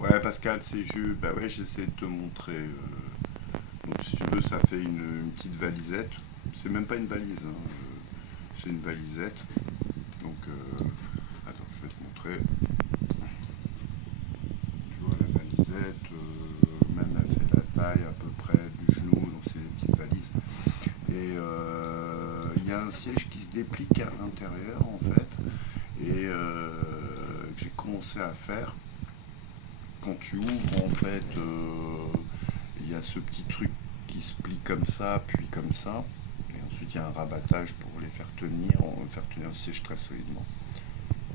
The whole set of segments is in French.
Ouais, Pascal, c'est juste. Bah ouais, j'essaie de te montrer. Donc, si tu veux, ça fait une petite valisette. C'est même pas une valise, hein, c'est une valisette. Donc, attends, je vais te montrer. Tu vois, la valisette, même elle fait la taille à peu près du genou, donc c'est une petite valise. Et il y a un siège qui se déplie à l'intérieur, en fait, et que j'ai commencé à faire. Quand tu ouvres, en fait, il y a ce petit truc qui se plie comme ça, puis comme ça. Et ensuite, il y a un rabattage pour les faire tenir, le siège très solidement.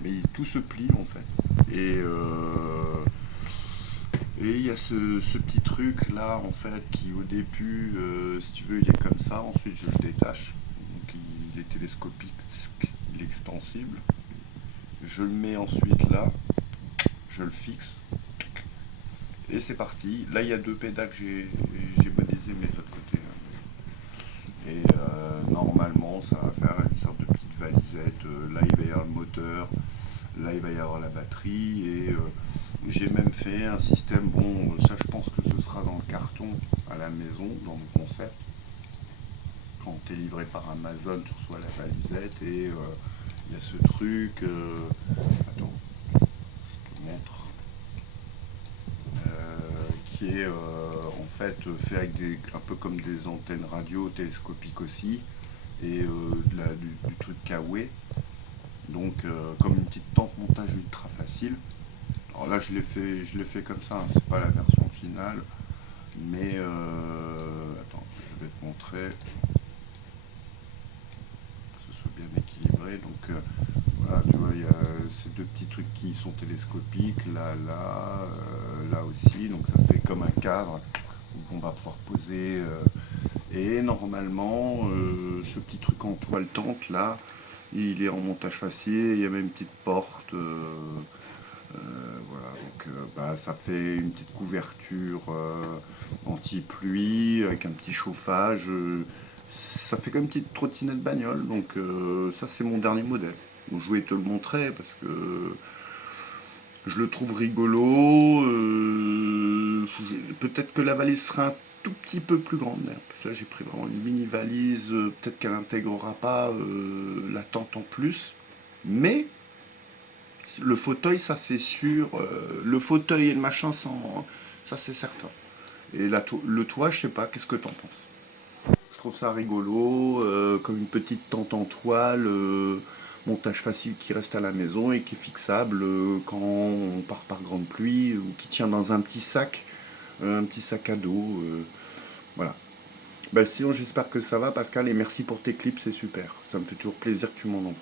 Mais tout se plie, en fait. Et il y a ce petit truc là, en fait, qui au début, si tu veux, il est comme ça. Ensuite, je le détache. Donc, il est télescopique, il est extensible. Je le mets ensuite là, je le fixe. Et c'est parti. Là, il y a deux pédales que j'ai modélisées, mais de l'autre côté. Et normalement, ça va faire une sorte de petite valisette. Là, il va y avoir le moteur. Là, il va y avoir la batterie. Et j'ai même fait un système. Bon, ça, je pense que ce sera dans le carton à la maison, dans le concept. Quand tu es livré par Amazon, tu reçois la valisette. Et il y a ce truc. Attends, je te montre. Qui est en fait fait avec un peu comme des antennes radio télescopiques aussi, et du truc Kawaii. Donc comme une petite tente montage ultra facile. Alors là je l'ai fait comme ça, hein, c'est pas la version finale, mais attends, je vais te montrer que ce soit bien équilibré. Donc voilà, tu vois, il y a ces deux petits trucs qui sont télescopiques, là aussi, donc ça fait comme un cadre où on va pouvoir poser. Et normalement, ce petit truc en toile tente là, il est en montage facile, il y a même une petite porte. Voilà, donc bah, ça fait une petite couverture anti-pluie avec un petit chauffage. Ça fait comme une petite trottinette bagnole, donc ça c'est mon dernier modèle. Donc, je voulais te le montrer parce que je le trouve rigolo. Peut-être que la valise sera un tout petit peu plus grande, d'ailleurs, parce que là j'ai pris vraiment une mini valise. Peut-être qu'elle n'intégrera pas la tente en plus, mais le fauteuil, ça c'est sûr. Le fauteuil et le machin, ça c'est certain. Et le toit, je sais pas, qu'est-ce que t'en penses? Je trouve ça rigolo, comme une petite tente en toile, montage facile qui reste à la maison et qui est fixable quand on part par grande pluie, ou qui tient dans un petit sac à dos. Voilà. Bah, sinon, j'espère que ça va, Pascal, et merci pour tes clips, c'est super. Ça me fait toujours plaisir que tu m'en envoies.